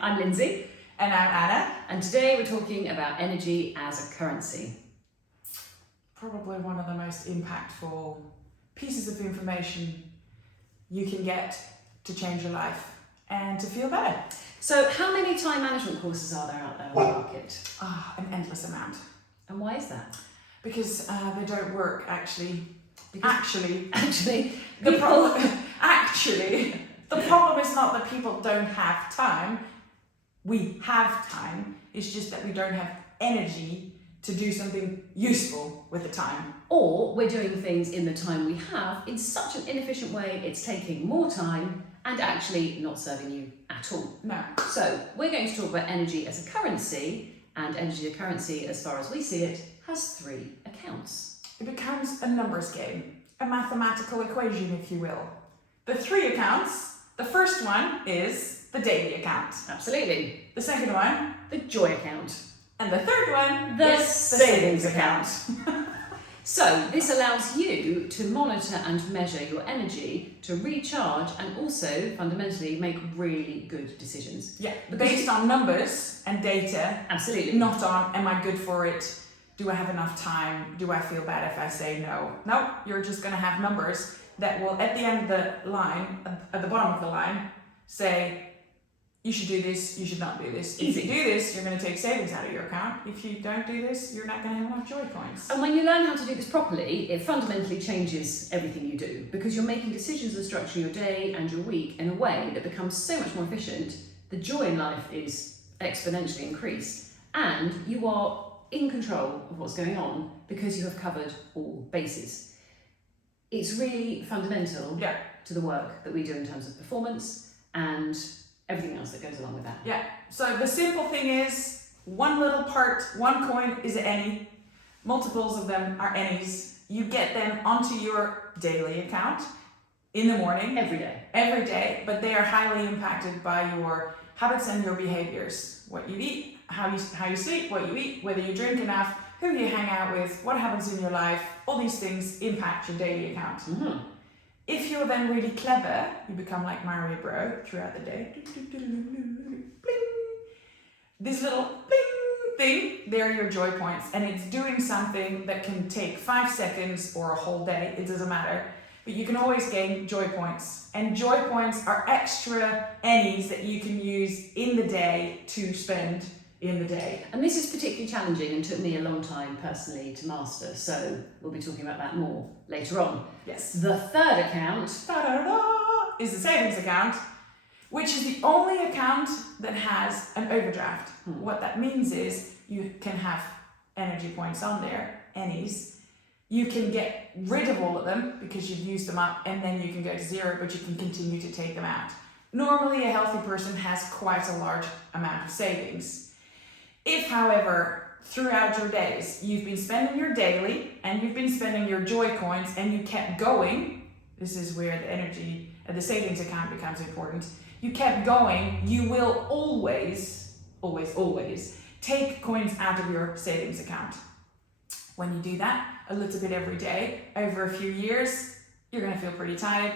I'm Lindsay. And I'm Anna. And today we're talking about energy as a currency. Probably one of the most impactful pieces of information you can get to change your life and to feel better. So how many time management courses are there out there on the market? An endless amount. And why is that? Because they don't work, actually. Actually, The problem is not that people don't have time. We have time. It's just that we don't have energy to do something useful with the time. Or we're doing things in the time we have in such an inefficient way, it's taking more time and actually not serving you at all. No. So we're going to talk about energy as a currency, and energy as a currency, as far as we see it, has three accounts. It becomes a numbers game, a mathematical equation, if you will. The three accounts, the first one is the daily account. Absolutely. The second one, The joy account. and the third one, The is savings account. So this allows you to monitor and measure your energy, to recharge, and also fundamentally make really good decisions. Yeah, based on numbers and data, Absolutely. not on am I good for it? Do I have enough time? Do I feel bad if I say no? No, you're just going to have numbers that will, at the end of the line, at the bottom of the line, say, you should do this, you should not do this. Easy. If you do this, you're going to take savings out of your account. If you don't do this, you're not going to have enough joy points. And when you learn how to do this properly, it fundamentally changes everything you do, because you're making decisions that structure your day and your week in a way that becomes so much more efficient. The joy in life is exponentially increased, and you are in control of what's going on because you have covered all bases. It's really fundamental to the work that we do in terms of performance and everything else that goes along with that. Yeah, so the simple thing is, one little part, one coin is an any, multiples of them are any's. You get them onto your daily account in the morning. Every day. But they are highly impacted by your habits and your behaviors. What you eat, how you sleep, what you eat, whether you drink enough, who you hang out with, what happens in your life, all these things impact your daily account. Mm-hmm. If you're then really clever, you become like Mario Bro throughout the day. Bling. This little bling thing, they're your joy points, and it's doing something that can take 5 seconds or a whole day, it doesn't matter. But you can always gain joy points, and joy points are extra any's that you can use in the day to spend in the day. And this is particularly challenging and took me a long time personally to master, so we'll be talking about that more later on. Yes. The third account is the savings account, which is the only account that has an overdraft. What that means is you can have energy points on there, any's. You can get rid of all of them because you've used them up, and then you can go to zero, but you can continue to take them out. Normally, a healthy person has quite a large amount of savings. If, however, throughout your days, you've been spending your daily and you've been spending your joy coins and you kept going, this is where the energy, the savings account becomes important. You kept going, you will always take coins out of your savings account. When you do that a little bit every day, over a few years, you're going to feel pretty tired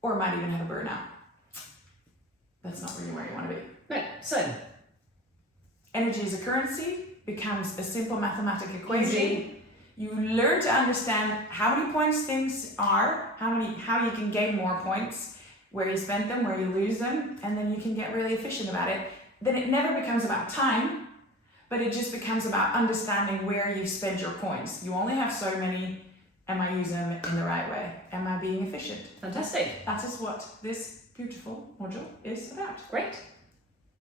or might even have a burnout. That's not really where you want to be. No, so energy as a currency becomes a simple mathematical equation. easy. You learn to understand how many points things are, how you can gain more points, where you spend them, where you lose them, and then you can get really efficient about it. Then it never becomes about time, but it just becomes about understanding where you spend your points. You only have so many. Am I using them in the right way? Am I being efficient? Fantastic. That is what this beautiful module is about. Great.